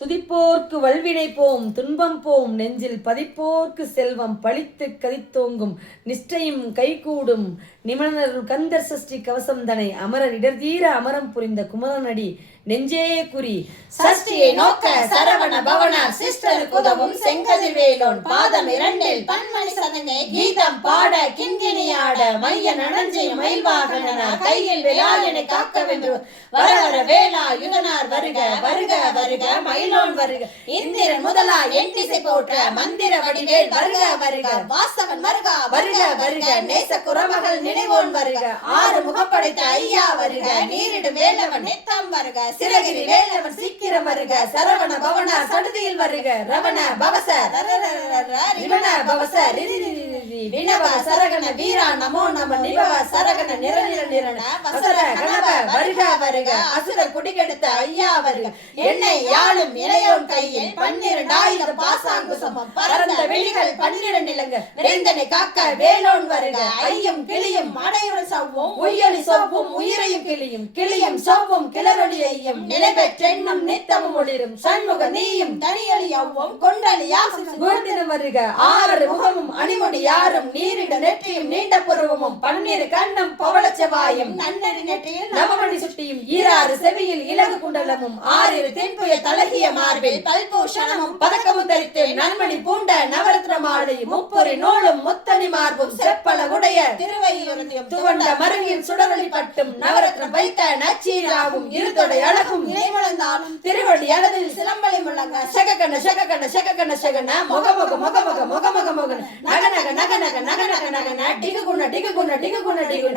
துதிப்போர்க்கு வல்வினை போம் துன்பம் போம் நெஞ்சில் பதிப்போர்க்கு செல்வம் பழித்து கதித்தோங்கும் நிஷ்டையும் கைகூடும் நிமணர் கந்தர் சஷ்டி கவசம் தனை அமரர் இடர்தீர அமரம் புரிந்த குமரனடி நெஞ்சே குறி சஷ்டியை நோக்க சரவண பவனார் சிஸ்டருக்கு உதவும் செங்கதிர் வேலோன் பாதம் இரண்டில் பன்மணி சதங்கை கீதம் பாட கிண்கிணியாட மைய நனஞ்சி மயில்வாகன கையில் விலாயனை காக்க வென்று வர வர வேளா யுதனார் வருக வருக வருக மயிலோன் வருக இந்திரன் முதலா என் திசை போற்ற மந்திர வடிவேல் வருக வருக வாசவன் வருக வருக வருக நேச குரமகள் நினைவோன் வருக ஆறு முகப்படைத்த ஐயா வருக நீரிடு வேலவன் நெத்தாம் வருக சிறகிரி வேலவன் சீக்கிரம் வருக சரவண பவன சடுதியில் வருக ரவண பவச ரிவண பவச வினவ சரகண வீரா நமோ நம நிபவ சரகண நிரநிர நிரண வசர கணவ வருக வருக அசுர குடிகெடுத்த ஐயா வருக என்னை யாழும் இளையோன் கையில் 12,000 பாசாங்குசமம் பரந்த வெளிகள் 12 இலங்க விரைந்தனை காக்க வேலோன் வருக ஐயும் கிளியும் மடையுடன் சவ்வும் உய்யொலி சொவ்வும் உயிரையும் கிளியும் கிளியும் சொவ்வும் கிளறொலி ஐயும் நிலைபெற்றென்னும் நித்தமும் ஒளிரும் சண்முக நீயும் தனியொலி அவ்வும் கொண்டலி யாசும் குருதினம் வருக ஆறு முகமும் அணிமுடி யாரும் நீரிட நெற்றியும் நீண்ட புருவமும் 12 கண்ணும் பவள செவ்வாயும் நன்னறி நெற்றியில் நவமணி சுட்டியும் ஈராறு செவியில் இலகு குண்டலமும் 6 தென்புய தலகிய மார்பில் பல்பூஷணமும் பதக்கமும் தரித்து நன்மணி பூண்ட நவரத்ன மாலை முப்பொறி நூலும் முத்தணி மார்பும் செப்பல உடைய திருவையுறுதியும் துவண்ட மருங்கில் சுடரொளி பட்டும் நவரத்னம் வைத்த நச்சீராவும் இருதொடை அழகும் இணைவளந்தாலும் திருவடி அளவில் சிலம்பலி முழங்க சககன சககன சககன சகன முகமுக முகமுக முகமுக முகன நக நக நக நக நக நக நகன டிகுகுண டிகுகுண டிகுகுண டிகுண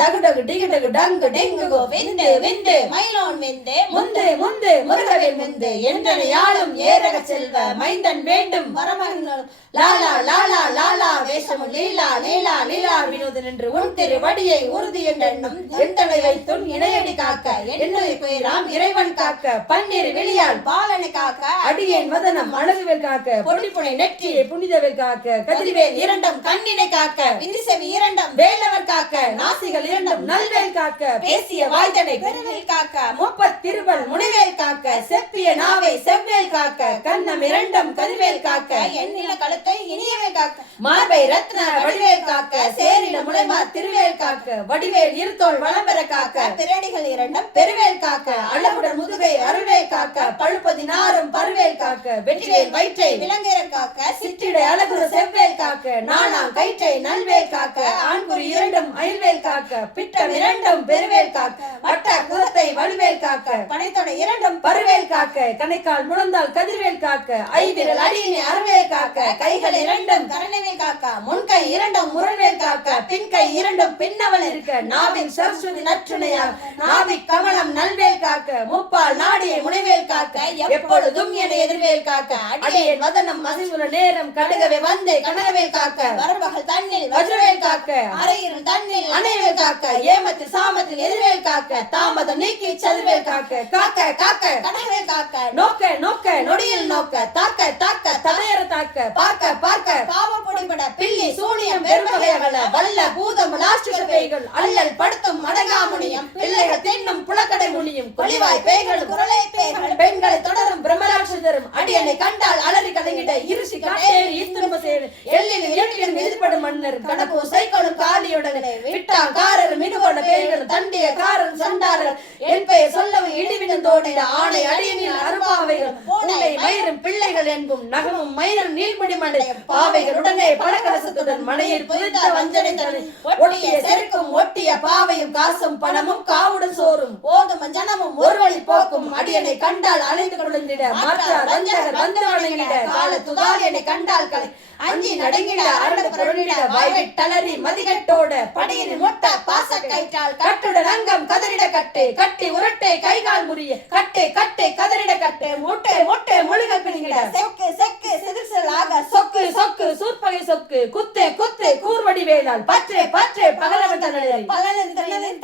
டகு டகு டிகு டகு டங்கு டிங்கு கோ விந்து விந்து மயிலோன் விந்து முந்து முந்து முருகவேல் முந்து என்றனை யாழும் ஏரக செல்வ மைந்தன் வேண்டும் வரமகள் லாலா லாலா லாலா வேஷமும் லீலா லீலா லீலா வினோதன் என்று உன் திருவடியை உறுதி என்றென்னும் எந்தனை வைத்தும் இணையடி காக்க என்னுயிர் பெயராம் இறைவன் காக்க பன்னிரு வெளியால் பாலனை காக்க அடியேன் வதனம் அழகுவேல் காக்க பொடிப்புனை நெற்றியை புனிதவேல் காக்க கதிர்வேல் இரண்டும் கண்ணினை காக்க விந்திசெவி இரண்டும் வேலவர் காக்க நாசிகள் இரண்டும் நல்வேல் காக்க பேசிய வாய்தனை பெருவேல் காக்க முப்பத்திருவல் முனிவேல் காக்க செப்பிய நாவை செவ்வேல் காக்க கண்ணம் இரண்டும் கதிர்வேல் காக்க எண்ணில கழுத்தை இனியவேல் காக்க மார்பை ரத்ன வடிவேல் காக்க சேரில முளைமார் திருவேல் காக்க வடிவேல் இருத்தோள் வளம்பெற காக்க பிரடிகள் இரண்டும் பெருவேல் காக்க அழகுடன் முதுகை அருள்வேல் காக்க பழுப்பதினாரும் பருவேல் காக்க வெற்றிவேல் வயிற்றை விலங்கிற காக்க சிற்றிடை அழகுற செவ்வேல் காக்க நாணாம் கயிற்றை நல்வேல் காக்க ஆண்குறி இரண்டும் அயில்வேல் காக்க பிட்டம் இரண்டும் பெருவேல் காக்க வட்ட குலத்தை வலுவேல் காக்க பனைத்தொடை இரண்டும் பருவேல் காக்க கணைக்கால் முழந்தால் கதிர்வேல் காக்க ஐவிரல் அடியினை அருவேல் காக்க கைகள் இரண்டும் கரணவேல் காக்க முன்கை இரண்டும் முரண்வேல் காக்க பின்கை இரண்டும் பின்னவள் இருக்க நாவின் சரஸ்வதி நற்றுணையால் நாவி கமலம் நல்வேல் காக்க முப்பால் நாடியை முனைவேல் காக்க எப்பொழுதும் என எதிர்வேல் காக்க அடியேன் வதனம் மசிவுல நேரம் கடுகவே வந்து கனகவேல் காக்க வரவகள் தண்ணில் வஜ்ரவேல் காக்க அரையிருள் தண்ணில் அணைவேல் காக்க ஏமத்தில் சாமத்தில் எதிர்வேல் காக்க தாமதம் நீக்கி சதுர்வேல் காக்க காக்க காக்க கடகவேல் காக்க நோக்க நோக்க நொடியில் நோக்க தாக்க தாக்க தடையற தாக்க பார்க்க பார்க்க பாவ பொடிபட பில்லி சூனியம் பெரும்பகையகல வல்ல பூதம் லாஷ்டிக பேய்கள் அல்லல் படுத்தும் மடங்காமுனியம் பிள்ளைகள் தின்னும் புலக்கடை முனியும் கொலிவாய் பேய்களும் குரலை பேய்கள் பெண்களை தொடரும் பிரம்மராட்சதரும் அடியனை கண்டால் அலறி கலங்கிட இருசி காட்டேறி இத்துன்ப சேரு எல்லில் இரட்டிலும் எதிர்படும் மன்னர் கடப்போ சைக்கோளும் காலியுடனே விட்டால் காரர் மிடுகொண்ட பேய்கள் தண்டிய காரர் சண்டாரர் என் பெயர் சொல்லவும் இடிவிடும் தோடிட ஆணை அடியனில் அருபாவைகள் பூனை மயிரும் பிள்ளைகள் என்பும் நகமும் மயிரும் நீள்முடி மடை பாவைகள் உடனே படக்கலசத்துடன் மனையில் புதித்த வஞ்சனை தலை ஒட்டிய செருக்கும் ஒட்டிய பாவையும் காசும் பணமும் காவுடன் சோறும் ஓதும் ஜனமும் ஒரு வழி போக்கும் அடியனை கண்டால் அலைந்து கொண்டிட மாற்றார் வஞ்சகர் வந்து வணங்கிட கால துதாலியனை கண்டால் கலை அஞ்சி நடுங்கிட அரட பொருளிட வாய்விட்டலறி மதிகட்டோட படையின் முட்ட பாச கயிற்றால் கட்டுடன் அங்கம் கதறிட கட்டு கட்டி உரட்டை கைகால் முறிய கட்டு கட்டு கதறிட கட்டு முட்டை முட்டை மொழிகள் பிணிகிட செக்கு செக்கு சிதிர்சலாக சொக்கு சொக்கு சூர்பகை சொக்கு குத்து குத்து கூர்வடி வேளால் பற்று பற்று பகலவன் தனது பலனின்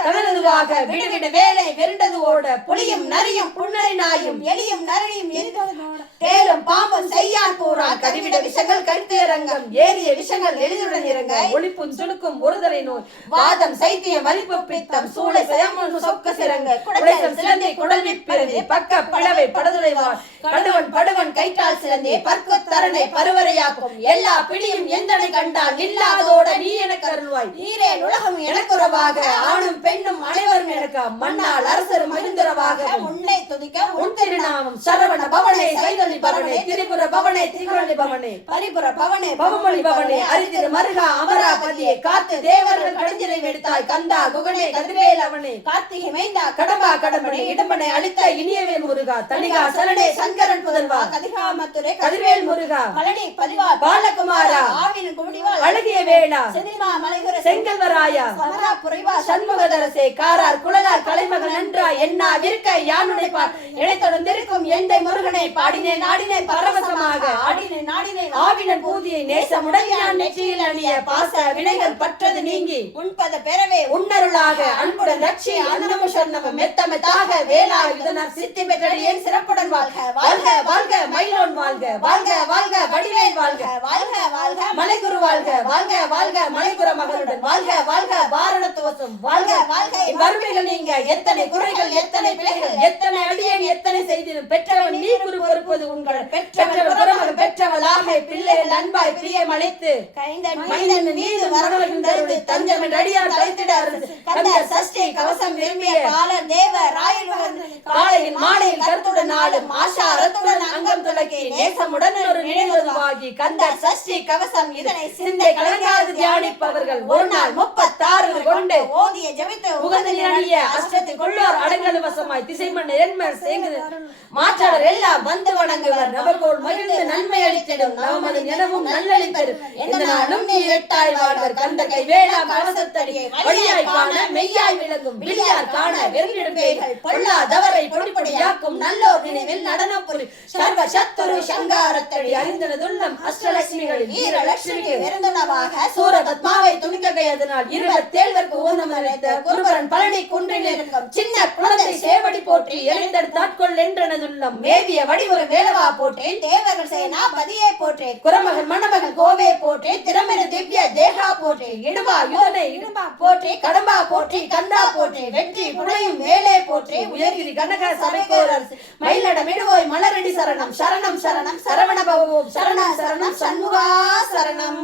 தனதுவாக விடுவிடு வேலை வெருண்டது ஓட புலியும் நரியும் புன்னரை நாயும் எலியும் நரணியும் எரிந்தோட தேலும் பாம்பும் செய்யான் கூறான் கதிவிட விஷங்கள் கருத்து இறங்கம் ஏறிய விஷங்கள் எளிதுடன் இறங்க ஒளிப்பும் சுழுக்கும் ஒருதலை நோய் வாதம் சைத்தியம் வலிப்பு பித்தம் சூளை சயமும் சொக்க சிறங்க குடைசல் சிலந்தை குடல் விப்பிறந்தி பக்க பழவை படதுடைவான் கடுவன் படுவன் கைட்டால் சிலந்தி பற்கு தரனை பருவரையாக்கும் எல்லா பிடியும் எந்தனை கண்டால் இல்லாதோட நீ எனக்கு அருள்வாய் நீரே உலகம் எனக்குறவாக ஆணும் பெண்ணும் அனைவரும் எனக்கு மண்ணால் அரசரும் மகிழ்ந்துறவாக உன்னை துதிக்க உன் திருநாமம் சரவண பவனே கைதொழி பவனே திரிபுர பவனே திரிகுழலி பவனே பரிபுர பவனே பவமொழி பவனே அரிதிரு மருகா அமராபதியே காத்து தேவர்கள் கடிஞ்சிரை வெடுத்தாய் கந்தா குகனே கதிர்வேல் அவனே கார்த்திகை மைந்தா கடம்பா கடம்பனே இடும்பனை அளித்த இனியவே முருகா தனிகா சரணே சங்கரன் புதல்வா கதிர்காமத்துரை கதிர்வேல் முருகா பழனி பதிவா பாலகுமாரா ஆவின் குடிவாள் அழகிய வேளா செந்தில்மா மலைகுர செங்கல்வராயா சமரா புரைவா சண்முகதரசே காரார் குழலார் கலைமகள் நன்றா என்னா விற்க யானுடைப்பார் இணைத்தொடர்ந்திருக்கும் எந்தை முருகனை பாடினேன் நாடினேன் பரவசமாக ஆடினை நாடினை ஆவினன் பூதியை நேசமுடன் நான் நெற்றியில் அணிய பாச வினைகள் பற்றது நீங்கி உன்பத பெறவே உன்னருளாக அன்புடன் ரட்சி அன்னமு சொன்னமும் மெத்தமெத்தாக வேலாயுதனார் சித்தி பெற்றடியேன் சிறப்புடன் வாழ்க வாழ்க வாழ்க மயிலோன் வாழ்க வாழ்க வாழ்க வடிவேல் வாழ்க வாழ்க வாழ்க மலைகுரு வாழ்க வாழ்க வாழ்க மலைகுர மகளுடன் வாழ்க வாழ்க வாரணத்துவசம் வாழ்க வாழ்க வறுமைகள் நீங்க எத்தனை குறைகள் எத்தனை பிழைகள் எத்தனை அடியேன் எத்தனை செய்திடும் பெற்றவன் நீ குரு பொறுப்பது உங்கள் பெற்றவள் குரமகள் பெற்றவளாக பிள்ளைகள் அன்பாய் பிரியம் அழைத்து மைந்தன் மீது மரணம் தருடி தஞ்சம் என்று அடியார் தைத்திட கந்த சஷ்டி கவசம் விரும்பிய பாலர் தேவ ராயல் காலையில் மாலையில் கருத்துடன் நாளும் ஆஷா ரத்துடன் அங்கம் துலக்கி நேசமுடன் ஒரு நினைவதுவாகி கந்த சஷ்டி கவசம் இதனை சிந்தை கலங்காது தியானிப்பவர்கள் ஒரு நாள் 36 கொண்டு ஓதிய ஜெபித்து உகந்த நிரணிய அஷ்டத்தை கொள்ளோர் அடங்கல் வசமாய் திசை மன்னர் என்மர் சேங்குது மாற்றாளர் எல்லாம் வந்து வணங்குவர் நபர்கோள் மகிழ்ந்து நன்மை அளித்திடும் நவமது எனவும் நல்லளித்தரும் எந்த நாளும் நீ எட்டாய் வாழ்வர் கந்த கை வேளாம் கவசத்தடியை வழியாய் காண மெய்யாய் விளங்கும் விழியார் காண வெறியிடும் பேய்கள் பொல்லாதவரை பொடிப்பொடியாக்கும் நல்லோர் நினைவில் நடனம் புரி சர்வ சத்துரு சங்காரத்தடி அறிந்தனதுள்ளம் அஷ்டலட்சுமிகளில் வீரலட்சுமிக்கு விருந்தனவாக சூரபத்மாவை துணிக்க கையதனால் 27 ஓதம் அழைத்த குருபரன் பழனி குன்றில் இருக்கும் சின்ன குழந்தை சேவடி போற்றி எழுந்தெடுத்தாட்கொள் என்றனதுள்ளம் மேவிய வடிவொரு வேலவா போற்றி தேவர்கள் சேனா பதியை போற்றி குரமகன் மணமகன் கோவே போற்றி திறமென திவ்ய தேகா போற்றி இடுபா யுதனை இடுபா போற்றி கடம்பா போற்றி கந்தா போற்றி வெற்றி புனையும் வேலே போற்றி உயர்கிரி கனக சபைக்கோரர் மயிலடமிடுவோய் மலரடி சரணம் சரணம் சரணம் சரவண பவவோம் சரணம் சரணம் சண்முகா சரணம்.